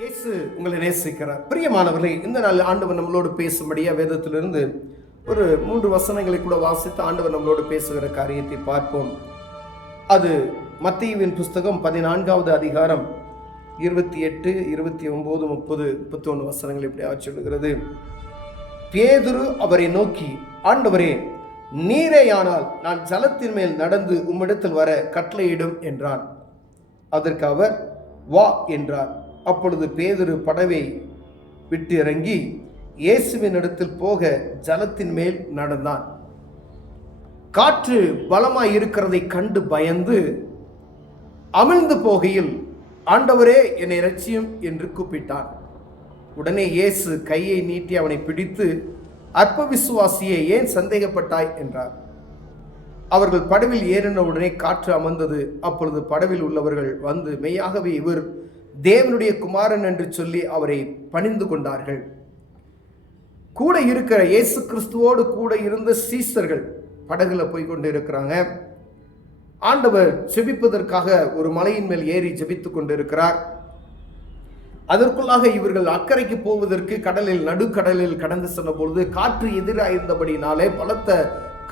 இயேசு உங்களை நேசிக்கிறார். பிரியமானவர்களே, இந்த நாள் ஆண்டவர் நம்மளோடு பேசும்படியா வேதத்திலிருந்து ஒரு 3 வசனங்களை கூட வாசித்து ஆண்டவர் நம்மளோடு பேசுகிற காரியத்தை பார்ப்போம். அது மத்தேயுவின் புஸ்தகம் 14வது அதிகாரம் 28, 29, 30, 31 வசனங்கள் இப்படி சொல்லுகிறது. பேதுரு அவரை நோக்கி, ஆண்டவரே, நீரேயானால் நான் ஜலத்தின் மேல் நடந்து உம்மிடத்தில் வர கட்டளையிடும் என்றான். அதற்கு அவர், வா என்றார். அப்பொழுது பேதுரு படவை விட்டு இறங்கி இயேசுவின் இடத்தில் போக ஜலத்தின் மேல் நடந்தான். காற்று பலமாய் இருக்கிறதை கண்டு பயந்து அமிழ்ந்து போகையில், ஆண்டவரே, என்னை இரட்சியும் என்று கூப்பிட்டான். உடனே இயேசு கையை நீட்டி அவனை பிடித்து, அற்ப விசுவாசியே, ஏன் சந்தேகப்பட்டாய் என்றார். அவர்கள் படவில் ஏறின உடனே காற்று அமர்ந்தது. அப்பொழுது படவில் உள்ளவர்கள் வந்து, மெய்யாகவே இவர் தேவனுடைய குமாரன் என்று சொல்லி அவரை பணிந்து கொண்டார்கள். கூட இருக்கிற இயேசு கிறிஸ்துவோடு கூட இருந்த சீசர்கள் படகுல போய் கொண்டு இருக்கிறாங்க. ஆண்டவர் ஜெபிப்பதற்காக ஒரு மலையின் மேல் ஏறி ஜெபித்துக் கொண்டிருக்கிறார். அதற்குள்ளாக இவர்கள் அக்கறைக்கு போவதற்கு கடலில் நடுக்கடலில் கடந்து சென்ற பொழுது காற்று எதிராயிருந்தபடினாலே பலத்த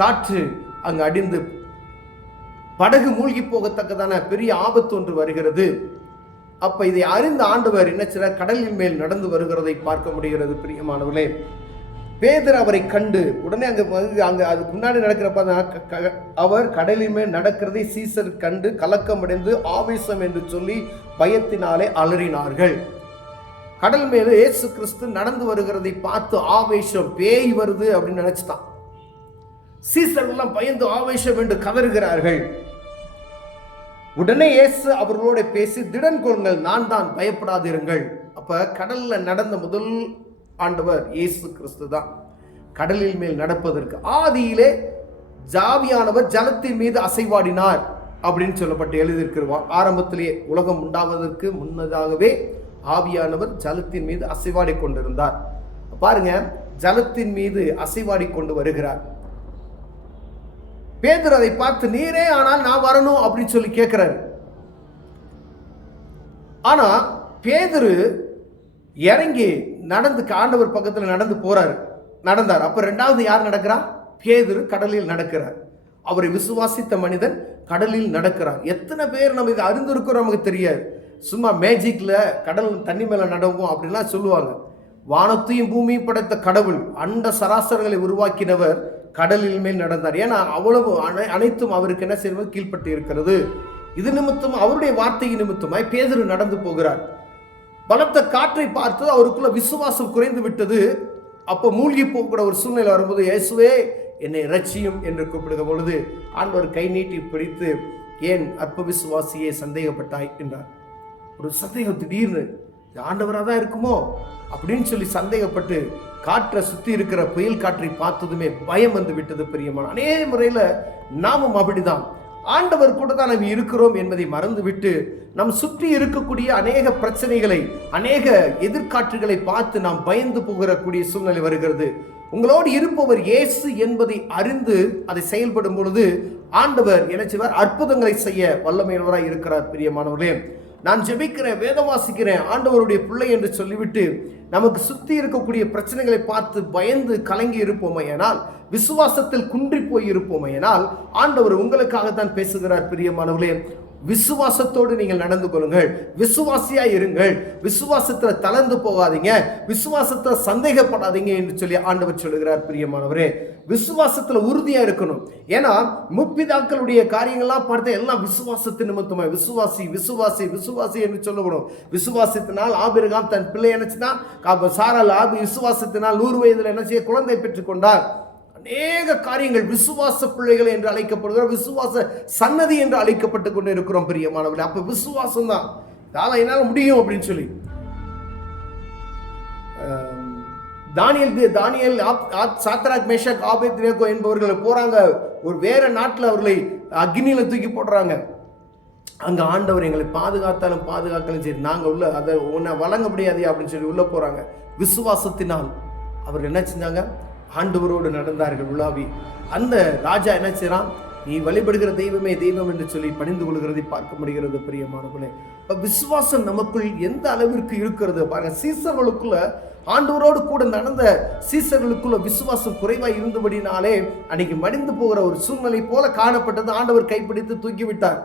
காற்று அங்கு அடிந்து படகு மூழ்கி போகத்தக்கதான பெரிய ஆபத்து ஒன்று வருகிறது. அப்ப இதை அறிந்த ஆண்டவர் என்ன செய்றார்? கடலின் மேல் நடந்து வருகிறதை பார்க்க முடிகிறது. பிரியமானவர்களே, பேதுரு அவரை கண்டு உடனே அங்க அதுக்கு முன்னாடி நடக்கிறப்ப அவர் கடலின் மேல் நடக்கிறதை சீசர் கண்டு கலக்கமடைந்து ஆவேசம் என்று சொல்லி பயத்தினாலே அலறினார்கள். கடல் மேல இயேசு கிறிஸ்து நடந்து வருகிறதை பார்த்து ஆவேசம், பேய் வருது அப்படின்னு நினைச்சுட்டான். சீசர்கள் பயந்து ஆவேசம் என்று கதறுகிறார்கள். உடனே இயேசு அவர்களோட பேசி, திடன் கொள்ளுங்கள், நான் தான், பயப்படாதிருங்கள். அப்ப கடல்ல நடந்த முதல் ஆண்டவர் இயேசு கிறிஸ்து தான். கடலில் மேல் நடப்பதற்கு ஆதியிலே ஜாவியானவர் ஜலத்தின் மீது அசைவாடினார் அப்படின்னு சொல்லப்பட்டு எழுதியிருக்கிறார். ஆரம்பத்திலேயே உலகம் உண்டாவதற்கு முன்னதாகவே ஆவியானவர் ஜலத்தின் மீது அசைவாடி கொண்டிருந்தார். பாருங்க, ஜலத்தின் மீது அசைவாடி கொண்டு வருகிறார். பேதுரு அதை பார்த்து, நீரே ஆனால் நான் வரணும் அப்படின்னு சொல்லி கேட்கிறாரு. ஆனா பேதுரு இறங்கி நடந்து ஆண்டவர் பக்கத்தில் நடந்து நடந்தார். அப்ப 2வது யார் நடக்கிறா? பேதுரு கடலில் நடக்கிறார். அவரை விசுவாசித்த மனிதன் கடலில் நடக்கிறார். எத்தனை பேர் நம்ம இதை அறிந்திருக்கிறோம் நமக்கு தெரியாது. சும்மா மேஜிக்ல கடல் தண்ணி மேல நடக்கும் அப்படின்லாம் சொல்லுவாங்க. வானத்தையும் பூமியும் படைத்த கடவுள், அண்ட சராசரங்களை உருவாக்கினவர் கடலில் மேல் நடந்தார். ஏன்னா அவ்வளவு அனைத்தும் அவருக்கு என்ன செய்வது? கீழ்பட்டு இருக்கிறது. இது நிமித்தம், அவருடைய வார்த்தை நிமித்தமாய் பேதுரு நடந்து போகிறார். பலத்த காற்றை பார்த்து அவருக்குள்ள விசுவாசம் குறைந்து விட்டது. அப்ப மூழ்கி போகிற ஒரு சூழ்நிலை வரும்போது, இயேசுவே, என்னை இரட்சியும் என்று கூப்பிடுகிற பொழுது ஆண்டவர் கை நீட்டி பிடித்து, ஏன் அற்ப விசுவாசியே சந்தேகப்பட்டாய் என்றார். ஒரு சந்தேகம், திடீர்னு ஆண்டவராக தான் இருக்குமோ அப்படின்னு சொல்லி சந்தேகப்பட்டு காற்றை சுற்றி இருக்கிற புயல் காற்றை பார்த்ததுமே பயம் வந்து விட்டது. பிரியமான, அநேக முறையில் நாமும் அப்படிதான். ஆண்டவர் கூட தான் நம்ம இருக்கிறோம் என்பதை மறந்துவிட்டு நம் சுற்றி இருக்கக்கூடிய அநேக பிரச்சனைகளை, அநேக எதிர்காற்றுகளை பார்த்து நாம் பயந்து போகக்கூடிய சூழ்நிலை வருகிறது. உங்களோடு இருப்பவர் இயேசு என்பதை அறிந்து அதை செயல்படும் பொழுது ஆண்டவர் என்ன செய்வார்? அற்புதங்களை செய்ய வல்லமையுள்ளவராய் இருக்கிறார். பிரியமானவர்களே, நான் ஜெபிக்கிறேன், வேதம் வாசிக்கிறேன், ஆண்டவருடைய பிள்ளை என்று சொல்லிவிட்டு நமக்கு சுற்றி இருக்கக்கூடிய பிரச்சனைகளை பார்த்து பயந்து கலங்கி இருப்போமையானால், விசுவாசத்தில் குன்றி போய் இருப்போமையானால், ஆண்டவர் உங்களுக்காகத்தான் பேசுகிறார். பிரியமானவர்களே, விசுவாசத்தோடு நீங்கள் நடந்து கொள்ளுங்கள், விசுவாசியா இருங்கள், விசுவாசத்துல தளர்ந்து போகாதீங்க, விசுவாசத்துல சந்தேகப்படாதீங்க என்று சொல்லி ஆண்டவர் சொல்லுகிறார். பிரியமானவரே, விசுவாசத்துல உறுதியா இருக்கணும். ஏன்னா முற்பிதாக்களுடைய காரியங்கள்லாம் பார்த்து எல்லாம் விசுவாசத்தின் நிமித்தமா விசுவாசி விசுவாசி விசுவாசி என்று சொல்லப்படும். விசுவாசத்தினால் ஆபிரகாம் தன் பிள்ளை என்னச்சுன்னா, சாராள் விசுவாசத்தினால் 100 வயதில் என்ன செய்ய குழந்தை பெற்றுக் கொண்டார். அநேக காரியங்கள் விசுவாச பிள்ளைகள் என்று அழைக்கப்படுகிற, விசுவாச சன்னதி என்று அழைக்கப்பட்டு கொண்டு இருக்கிறோம். பிரியமானவர்களே, அப்ப விசுவாசம் தான், என்னால் முடியும் அப்படின்னு சொல்லி தானியேல் சாத்ராக், மேஷாக், ஆபேத்நேகோ என்பவர்கள் போறாங்க. ஒரு வேற நாட்டில் அவர்களை அக்னியில தூக்கி போடுறாங்க. அங்க ஆண்டவர் எங்களை பாதுகாத்தாலும் பாதுகாக்கலும் சரி, நாங்க உள்ள அதை உன்னை வழங்க முடியாது அப்படின்னு சொல்லி உள்ள போறாங்க. விசுவாசத்தினால் அவர்கள் என்ன செஞ்சாங்க? ஆண்டவரோடு நடந்தார்கள் உலாவி. அந்த ராஜா என்ன செய்யறான்? நீ வழிபடுகிற தெய்வமே தெய்வம் என்று சொல்லி பணிந்து கொள்கிறதை பார்க்க முடிகிறது பிரியமானவர்களே. விசுவாசம் நமக்குள் எந்த அளவிற்கு இருக்கிறது பாருங்க. சீசர்களுக்குள்ள, ஆண்டவரோடு கூட நடந்த சீசர்களுக்குள்ள விசுவாசம் குறைவாய் இருந்தபடினாலே அன்னைக்கு மடிந்து போகிற ஒரு சூழ்நிலை போல காணப்பட்டது. ஆண்டவர் கைப்பிடித்து தூக்கிவிட்டார்.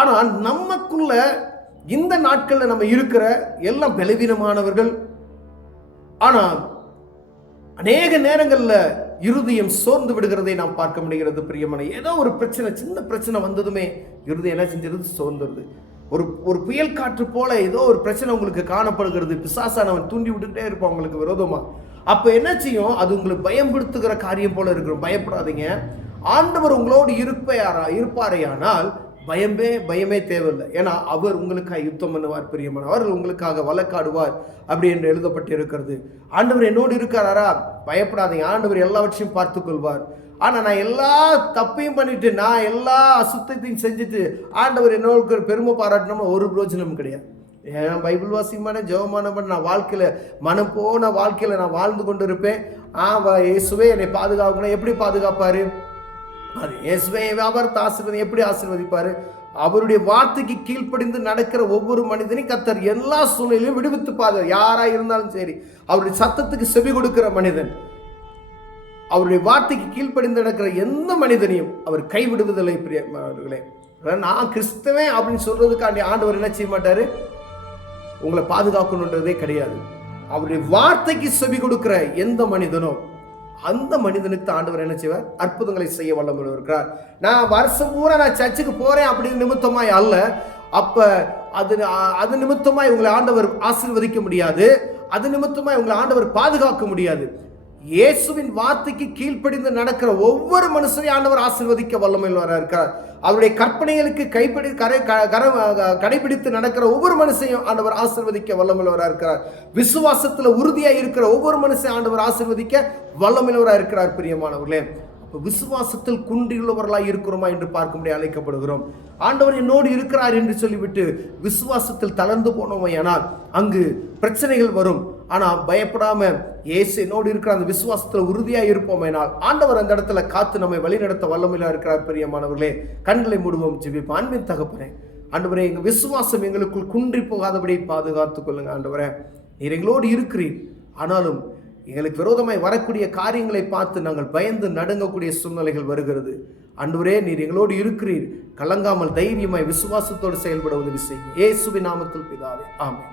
ஆனால் நமக்குள்ள இந்த நாட்கள்ல நம்ம இருக்கிற எல்லாம் பலவீனமானவர்கள். ஆனால் அநேக நேரங்கள்ல இருதயம் சோர்ந்து விடுகிறதை நாம் பார்க்க முடிகிறது பிரியமான. ஏதோ ஒரு பிரச்சனை, சின்ன பிரச்சனை வந்ததுமே இருதயம் என்ன செஞ்சிருது? சோர்ந்துருது. ஒரு புயல் காற்று போல ஏதோ ஒரு பிரச்சனை உங்களுக்கு காணப்படுகிறது. பிசாசானவன் தூண்டி விட்டுக்கிட்டே இருப்பான் உங்களுக்கு விரோதமா. அப்ப என்ன செய்யும்? அது உங்களுக்கு பயன்படுத்துகிற காரியம் போல இருக்கிறோம். பயப்படாதீங்க. ஆண்டவர் உங்களோடு இருப்பாரையானால் பயமே தேவையில்லை. ஏன்னா அவர் உங்களுக்காக யுத்தம் பண்ணுவார் பிரியமான. அவர் உங்களுக்காக வழக்காடுவார் அப்படி என்று எழுதப்பட்டு இருக்கிறது. ஆண்டவர் என்னோடு இருக்காரா? பயப்படாதீங்க. ஆண்டவர் எல்லாவற்றையும் பார்த்து கொள்வார். ஆனா நான் எல்லா தப்பையும் பண்ணிட்டு, நான் எல்லா அசுத்தத்தையும் செஞ்சுட்டு ஆண்டவர் என்னோட பெருமை பாராட்டணும் ஒரு பிரோஜனமும் கிடையாது. ஏன் பைபிள் வாசியமான ஜெபமான நான் வாழ்க்கையில மனம் போன வாழ்க்கையில நான் வாழ்ந்து கொண்டு இருப்பேன். இயேசுவே என்னை பாதுகாக்கணும். எப்படி பாதுகாப்பாரு? அது இயேசுவே வியாபாரத்தை ஆசீர்வதி எப்படி ஆசீர்வதிப்பாரு? அவருடைய வார்த்தைக்கு கீழ்ப்படிந்து நடக்கிற ஒவ்வொரு மனிதனையும் கர்த்தர் எல்லா சூழ்நிலையும் விடுவித்து பாரு. யாரா இருந்தாலும் சரி, அவருடைய சத்தத்துக்கு செவி கொடுக்கிற மனிதன், அவருடைய வார்த்தைக்கு கீழ்ப்படிந்து நடக்கிற எந்த மனிதனையும் அவர் கைவிடுவதில்லை பிரியமானவர்களே. நான் கிறிஸ்தவன் அப்படின்னு சொல்றதுக்காண்டி ஆண்டவர் என்ன செய்ய மாட்டாரு? உங்களை பாதுகாக்கணுன்றதே கிடையாது. அவருடைய வார்த்தைக்கு செவி கொடுக்கிற எந்த மனிதனோ அந்த மனிதனுக்கு ஆண்டவர் என்ன செய்வார்? அற்புதங்களை செய்ய வல்லவர் இருக்கிறார். நான் வருஷம் பூரா நான் சர்ச்சுக்கு போறேன் அப்படின்னு நிமித்தமாய் அல்ல. அப்ப அது நிமித்தமாய் உங்களை ஆண்டவர் ஆசீர்வதிக்க முடியாது. அது நிமித்தமாய் உங்களை ஆண்டவர் பாதுகாக்க முடியாது. இயேசுவின் வார்த்தைக்கு கீழ்ப்படிந்து நடக்கிற ஒவ்வொரு மனுஷனையும் ஆண்டவர் ஆசீர்வதிக்க வல்லமையுள்ளவராக இருக்கிறார். அவருடைய கற்பனைகளுக்கு கடைபிடித்து நடக்கிற ஒவ்வொரு மனுஷனையும் ஆண்டவர் ஆசீர்வதிக்க வல்லமையுள்ளவராக இருக்கிறார். விசுவாசத்துல உறுதியாக இருக்கிற ஒவ்வொரு மனுஷனையும் ஆண்டவர் ஆசீர்வதிக்க வல்லமையுள்ளவராக இருக்கிறார் பிரியமானவர்களே. விசுவாசத்தில் குன்றியுள்ளவர்களாக இருக்கிறோமா என்று பார்க்க முடிய அழைக்கப்படுகிறோம். ஆண்டவர் என்னோடு இருக்கிறார் என்று சொல்லிவிட்டு விசுவாசத்தில் தளர்ந்து போனோமையானால் அங்கு பிரச்சனைகள் வரும். ஆனால் பயப்படாம இயேசு என்னோடு இருக்கிற அந்த விசுவாசத்தில் உறுதியாக இருப்போமேனால் ஆண்டவர் அந்த இடத்துல காத்து நம்மை வழிநடத்த வல்லமையில இருக்கிறார் பிரியமானவர்களே. கண்களை மூடுவோம், ஜெபிப்போம். அன்பின் தகப்பனே, ஆண்டவரே, எங்க விசுவாசம் எங்களுக்குள் குன்றி போகாதபடி பாதுகாத்துக் கொள்ளுங்க. ஆண்டவரே, நீர் எங்களோடு இருக்கிறீர். ஆனாலும் எங்களுக்கு விரோதமாய் வரக்கூடிய காரியங்களை பார்த்து நாங்கள் பயந்து நடுங்கக்கூடிய சூழ்நிலைகள் வருகிறது. ஆண்டவரே, நீர் எங்களோடு இருக்கிறீர். கலங்காமல் தைரியமாய் விசுவாசத்தோடு செயல்பட உதவி செய்யும். இயேசுவின் நாமத்தில் பிதாவே, ஆமென்.